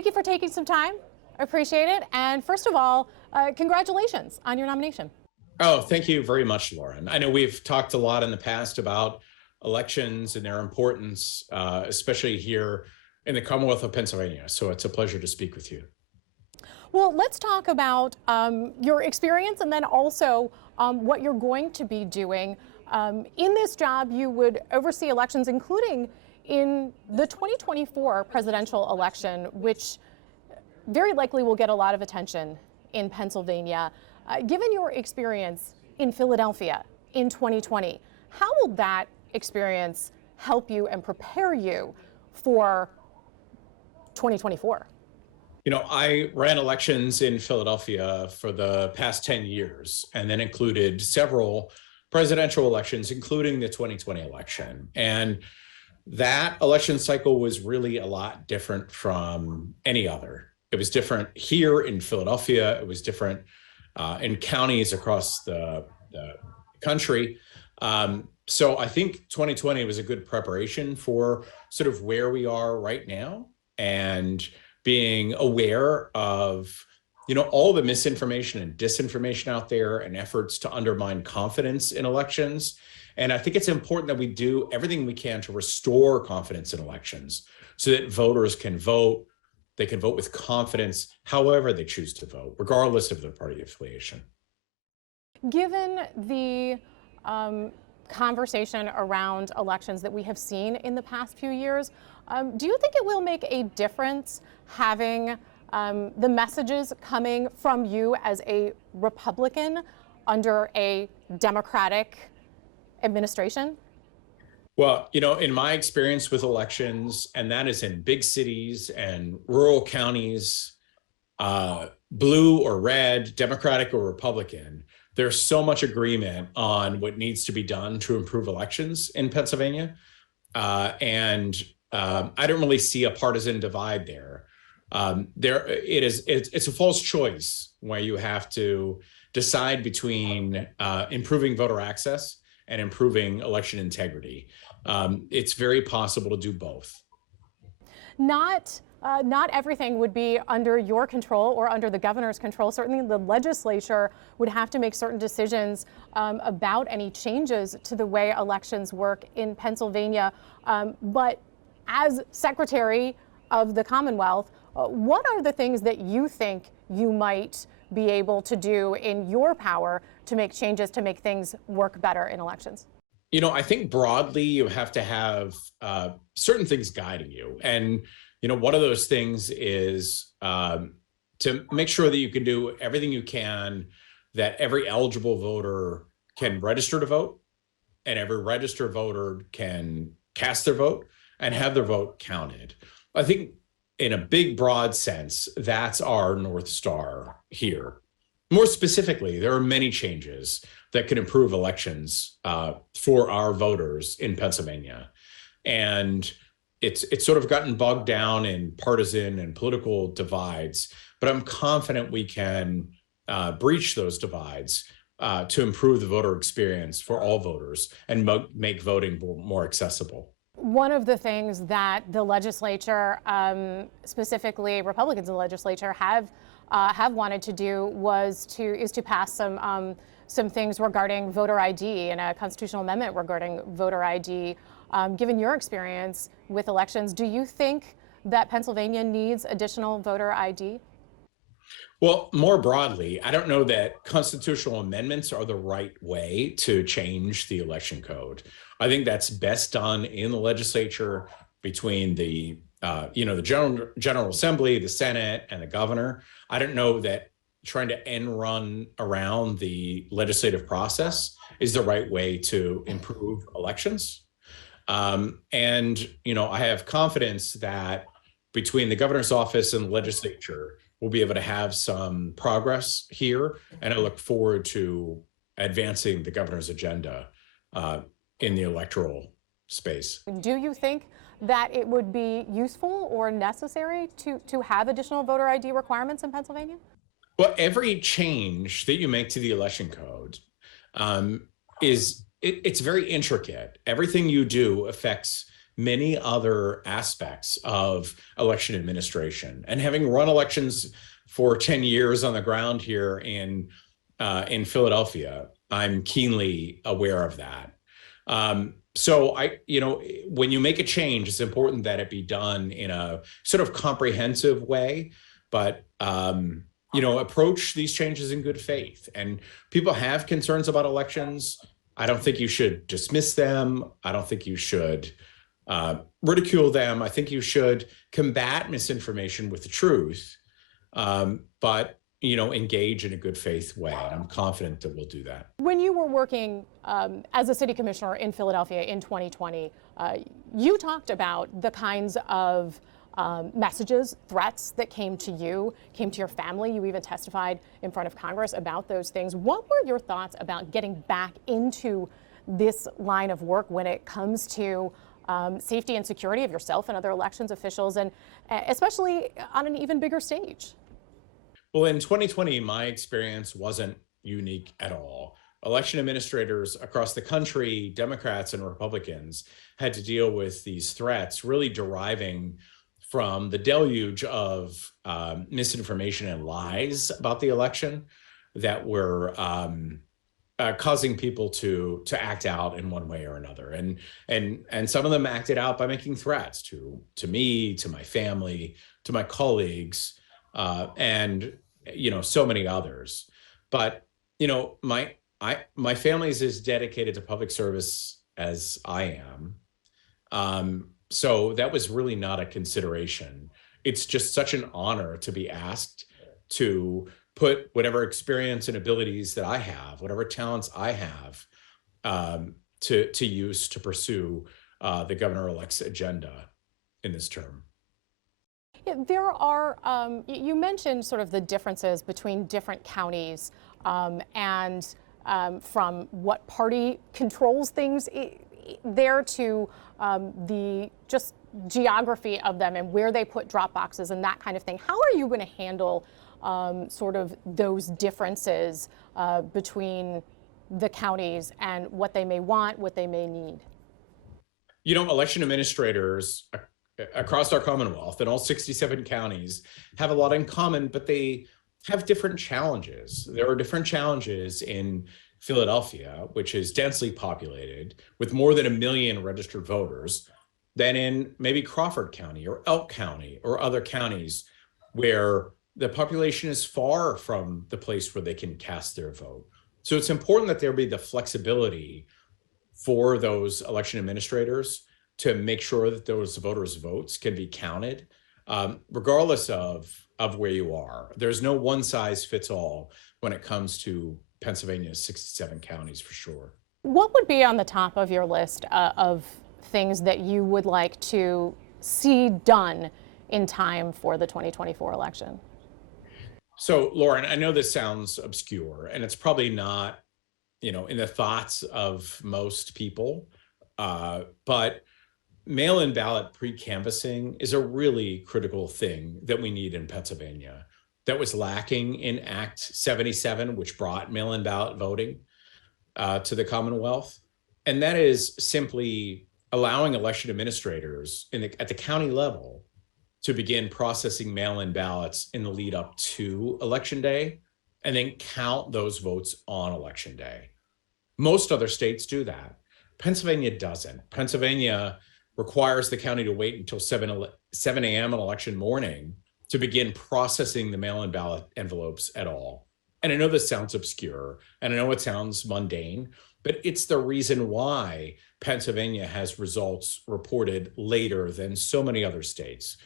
thank you for taking some time. I appreciate it. And first of all, congratulations on your nomination. Oh, thank you very much, Lauren. I know we've talked a lot in the past about elections and their importance, especially here in the Commonwealth of Pennsylvania. So it's a pleasure to speak with you. Well, let's talk about your experience and then also what you're going to be doing. In this job, you would oversee elections, including in the 2024 presidential election, which very likely will get a lot of attention in Pennsylvania. Given your experience in Philadelphia in 2020, how will that experience help you and prepare you for 2024? You know, I ran elections in Philadelphia for the past 10 years, and then included several presidential elections, including the 2020 election. And that election cycle was really a lot different from any other. It was different here in Philadelphia. It was different in counties across the country. So I think 2020 was a good preparation for sort of where we are right now, and being aware of, you know, all the misinformation and disinformation out there and efforts to undermine confidence in elections. And I think it's important that we do everything we can to restore confidence in elections so that voters can vote. They can vote with confidence however they choose to vote, regardless of their party affiliation. Given the conversation around elections that we have seen in the past few years, do you think it will make a difference having the messages coming from you as a Republican under a Democratic administration? Well, you know, in my experience with elections, and that is in big cities and rural counties, blue or red, Democratic or Republican, there's so much agreement on what needs to be done to improve elections in Pennsylvania. I don't really see a partisan divide there. It's a false choice where you have to decide between improving voter access and improving election integrity. It's very possible to do both. Not everything would be under your control or under the governor's control. Certainly the legislature would have to make certain decisions about any changes to the way elections work in Pennsylvania. But as Secretary of the Commonwealth, what are the things that you think you might be able to do in your power to make changes to make things work better in elections? You know, I think broadly you have to have certain things guiding you. And, you know, one of those things is to make sure that you can do everything you can that every eligible voter can register to vote, and every registered voter can cast their vote and have their vote counted. I think in a big, broad sense, that's our North Star here. More specifically, there are many changes that can improve elections for our voters in Pennsylvania. And it's sort of gotten bogged down in partisan and political divides, but I'm confident we can breach those divides to improve the voter experience for all voters and make voting more accessible. One of the things that the legislature, specifically Republicans in the legislature, have wanted to do is to pass some things regarding voter ID and a constitutional amendment regarding voter ID. Given your experience with elections, do you think that Pennsylvania needs additional voter ID? Well, more broadly, I don't know that constitutional amendments are the right way to change the election code. I think that's best done in the legislature between the General Assembly, the Senate, and the governor. I don't know that trying to end run around the legislative process is the right way to improve elections. And, you know, I have confidence that between the governor's office and the legislature, we'll be able to have some progress here. And I look forward to advancing the governor's agenda in the electoral space. Do you think that it would be useful or necessary to have additional voter ID requirements in Pennsylvania? Well, every change that you make to the election code it's very intricate. Everything you do affects many other aspects of election administration. And having run elections for 10 years on the ground here in Philadelphia, I'm keenly aware of that. So when you make a change, it's important that it be done in a sort of comprehensive way, but approach these changes in good faith. And people have concerns about elections. I don't think you should dismiss them. I don't think you should ridicule them. I think you should combat misinformation with the truth, but engage in a good faith way. And I'm confident that we'll do that. When you were working as a city commissioner in Philadelphia in 2020, you talked about the kinds of messages, threats that came to you, came to your family. You even testified in front of Congress about those things. What were your thoughts about getting back into this line of work when it comes to safety and security of yourself and other elections officials, and especially on an even bigger stage? Well, in 2020, my experience wasn't unique at all. Election administrators across the country, Democrats and Republicans, had to deal with these threats really deriving from the deluge of misinformation and lies about the election that were causing people to act out in one way or another. And some of them acted out by making threats to me, to my family, to my colleagues, and so many others. But my family is as dedicated to public service as I am. So that was really not a consideration. It's just such an honor to be asked to put whatever experience and abilities that I have, whatever talents I have, to use to pursue the governor-elect's agenda in this term. Yeah, there are, you mentioned sort of the differences between different counties and from what party controls things there to the just geography of them and where they put drop boxes and that kind of thing. How are you going to handle sort of those differences between the counties and what they may want, what they may need? Election administrators across our Commonwealth and all 67 counties have a lot in common, but they have different challenges. There are different challenges in Philadelphia, which is densely populated with more than 1 million registered voters, than in maybe Crawford County or Elk County or other counties where the population is far from the place where they can cast their vote. So it's important that there be the flexibility for those election administrators to make sure that those voters' votes can be counted, regardless of where you are. There's no one size fits all when it comes to Pennsylvania's 67 counties, for sure. What would be on the top of your list of things that you would like to see done in time for the 2024 election? So, Lauren, I know this sounds obscure, and it's probably not, in the thoughts of most people, but mail-in ballot pre-canvassing is a really critical thing that we need in Pennsylvania. That was lacking in Act 77, which brought mail-in ballot voting to the Commonwealth. And that is simply allowing election administrators at the county level to begin processing mail-in ballots in the lead up to Election Day, and then count those votes on Election Day. Most other states do that. Pennsylvania doesn't. Pennsylvania requires the county to wait until 7 a.m. on election morning to begin processing the mail-in ballot envelopes at all. And I know this sounds obscure, and I know it sounds mundane, but it's the reason why Pennsylvania has results reported later than so many other states.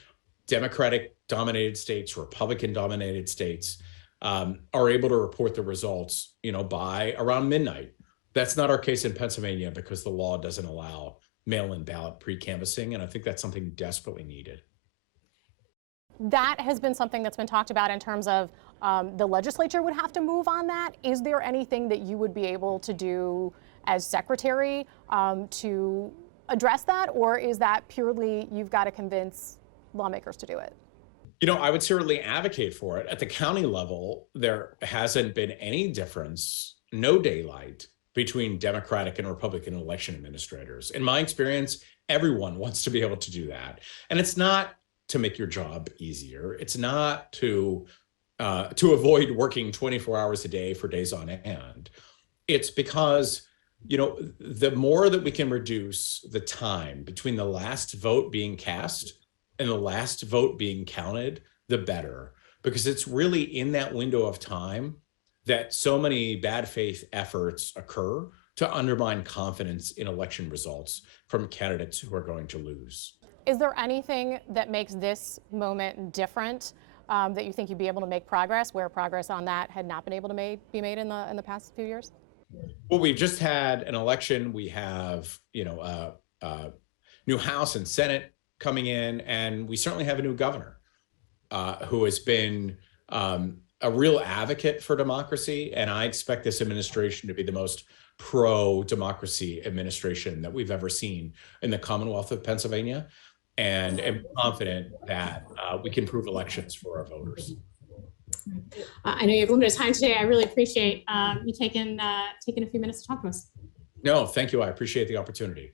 Democratic-dominated states, Republican-dominated states are able to report the results, by around midnight. That's not our case in Pennsylvania because the law doesn't allow mail-in ballot pre-canvassing, and I think that's something desperately needed. That has been something that's been talked about in terms of the legislature would have to move on that. Is there anything that you would be able to do as secretary to address that, or is that purely you've got to convince lawmakers to do it? I would certainly advocate for it. At the county level, there hasn't been any difference, no daylight, between Democratic and Republican election administrators. In my experience, Everyone wants to be able to do that. And it's not to make your job easier. It's not to avoid working 24 hours a day for days on end. It's because, the more that we can reduce the time between the last vote being cast and the last vote being counted, the better. Because it's really in that window of time that so many bad faith efforts occur to undermine confidence in election results from candidates who are going to lose. Is there anything that makes this moment different that you think you'd be able to make progress where progress on that had not been able to be made in the past few years? Well, we've just had an election. We have, new House and Senate coming in, and we certainly have a new governor who has been a real advocate for democracy. And I expect this administration to be the most pro-democracy administration that we've ever seen in the Commonwealth of Pennsylvania. And am confident that we can improve elections for our voters. I know you have limited time today. I really appreciate you taking a few minutes to talk to us. No, thank you. I appreciate the opportunity.